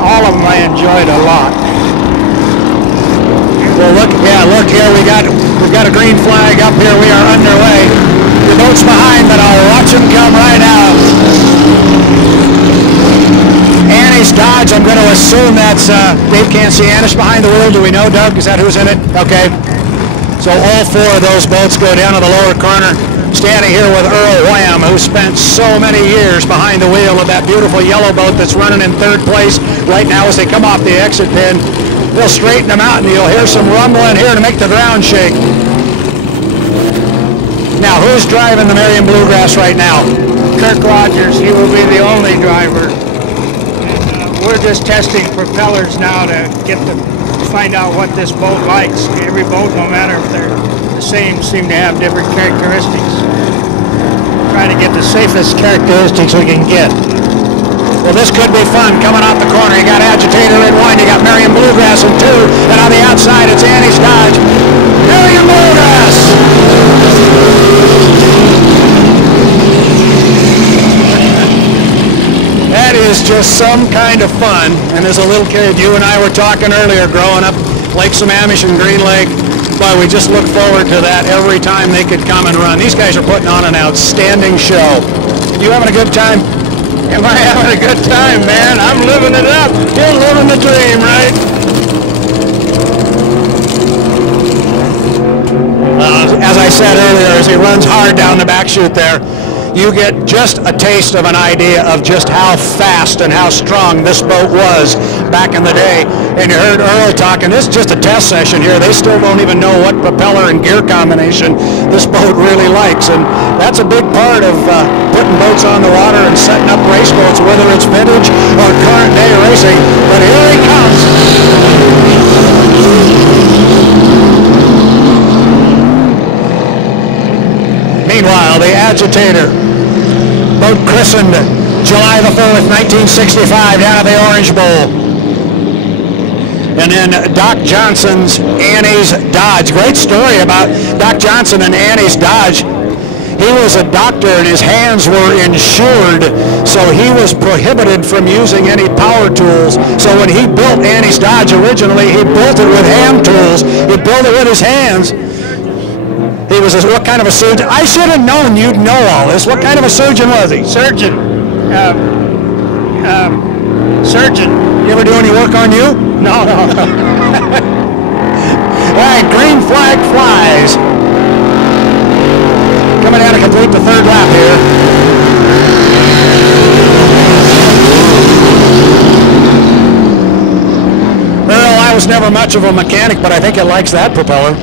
all of them I enjoyed a lot. Well, look here. We've got a green flag up here. We are underway. The boat's behind, but I'll watch them come right out. Annie's Dodge, I'm going to assume that's, Dave can't see Annie's behind the wheel. Do we know, Doug? Is that who's in it? Okay. So all four of those boats go down to the lower corner. Standing here with Earl Wham, who spent so many years behind the wheel of that beautiful yellow boat that's running in third place right now as they come off the exit pin. They'll straighten them out, and you'll hear some rumbling here to make the ground shake. Now, who's driving the Marion Bluegrass right now? Kirk Rogers, he will be the only driver. We're just testing propellers now to find out what this boat likes. Every boat, no matter if they're the same, seem to have different characteristics. Trying to get the safest characteristics we can get. Well, this could be fun coming off the corner. You got Agitator in one, you got Marion Bluegrass in two, and on the outside it's Annie's Dodge. Marion Bluegrass! That is just some kind of fun. And as a little kid, you and I were talking earlier, growing up Lake Sammamish and Green Lake. Boy, we just look forward to that every time they could come and run. These guys are putting on an outstanding show. You having a good time? Am I having a good time, man? I'm living it up. You're living the dream, right? As I said earlier, as he runs hard down the back chute there, you get just a taste of an idea of just how fast and how strong this boat was back in the day. And you heard Earl talking, this is just a test session here. They still don't even know what propeller and gear combination this boat really likes. And that's a big part of putting boats on the water and setting up race boats, whether it's vintage or current day racing. But here he comes. Meanwhile, the Agitator, boat christened July the 4th, 1965, down at the Orange Bowl. And then Doc Johnson's Annie's Dodge. Great story about Doc Johnson and Annie's Dodge. He was a doctor and his hands were insured, so he was prohibited from using any power tools. So when he built Annie's Dodge originally, he built it with hand tools. He built it with his hands. He was what kind of a surgeon? I should have known you'd know all this. What kind of a surgeon was he? Surgeon. Surgeon. You ever do any work on you? No. All right, green flag flies. Coming down to complete the third lap here. Earl, I was never much of a mechanic, but I think it likes that propeller.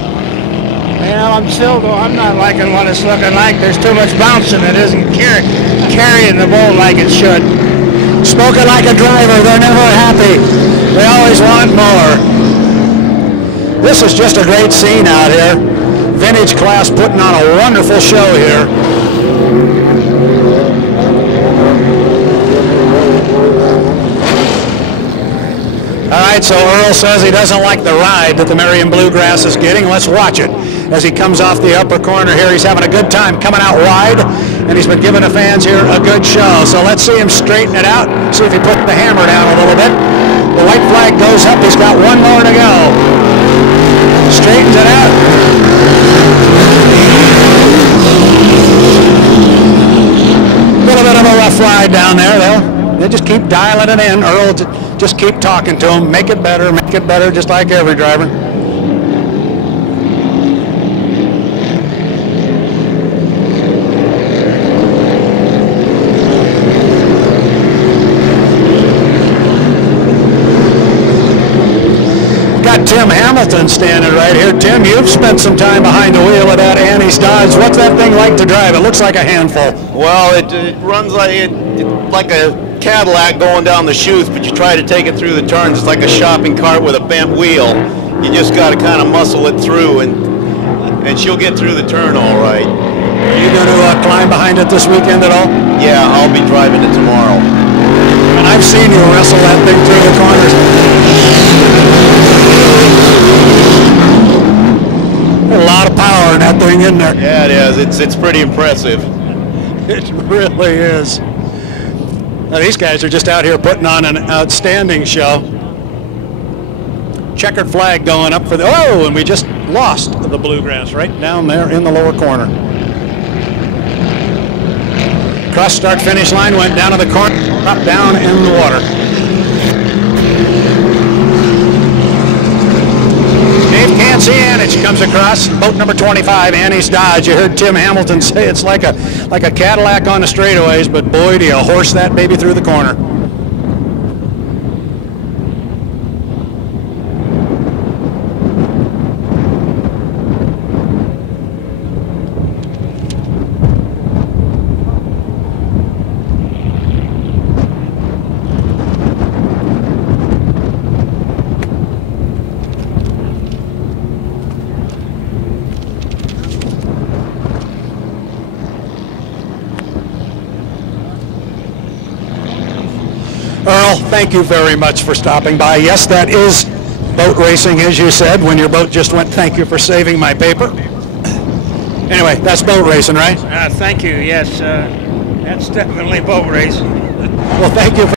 Well, I'm not liking what it's looking like. There's too much bouncing. It isn't carrying the boat like it should. Spoken like a driver, they're never happy. They always want more. This is just a great scene out here. Vintage class putting on a wonderful show here. All right, so Earl says he doesn't like the ride that the Marion Bluegrass is getting. Let's watch it. As he comes off the upper corner here, he's having a good time coming out wide, and he's been giving the fans here a good show. So let's see him straighten it out, see if he put the hammer down a little bit. The white flag goes up. He's got one more to go. Straightens it out. A little bit of a rough ride down there, though. They just keep dialing it in. Earl, just keep talking to him. Make it better, just like every driver. Got Tim Hamilton standing right here. Tim, you've spent some time behind the wheel of that Annie's Dodge. What's that thing like to drive? It looks like a handful. Well, it runs like like a Cadillac going down the chutes, but you try to take it through the turns. It's like a shopping cart with a bent wheel. You just got to kind of muscle it through, and she'll get through the turn all right. Are you going to climb behind it this weekend at all? Yeah, I'll be driving it tomorrow. And I've seen you wrestle that thing through the corners. There's a lot of power in that thing, isn't there? Yeah, it is. It's pretty impressive. It really is. Now, these guys are just out here putting on an outstanding show. Checkered flag going up for the, oh, and we just lost the bluegrass right down there in the lower corner. Cross start finish line, went down to the corner, dropped down in the water. Dave can't see Anich comes across, boat number 25, Annie's Dodge. You heard Tim Hamilton say it's like a Cadillac on the straightaways, but boy, do you horse that baby through the corner. Earl, thank you very much for stopping by. Yes, that is boat racing, as you said, when your boat just went, thank you for saving my paper. Anyway, that's boat racing, right? Thank you, yes. That's definitely boat racing. Well, thank you for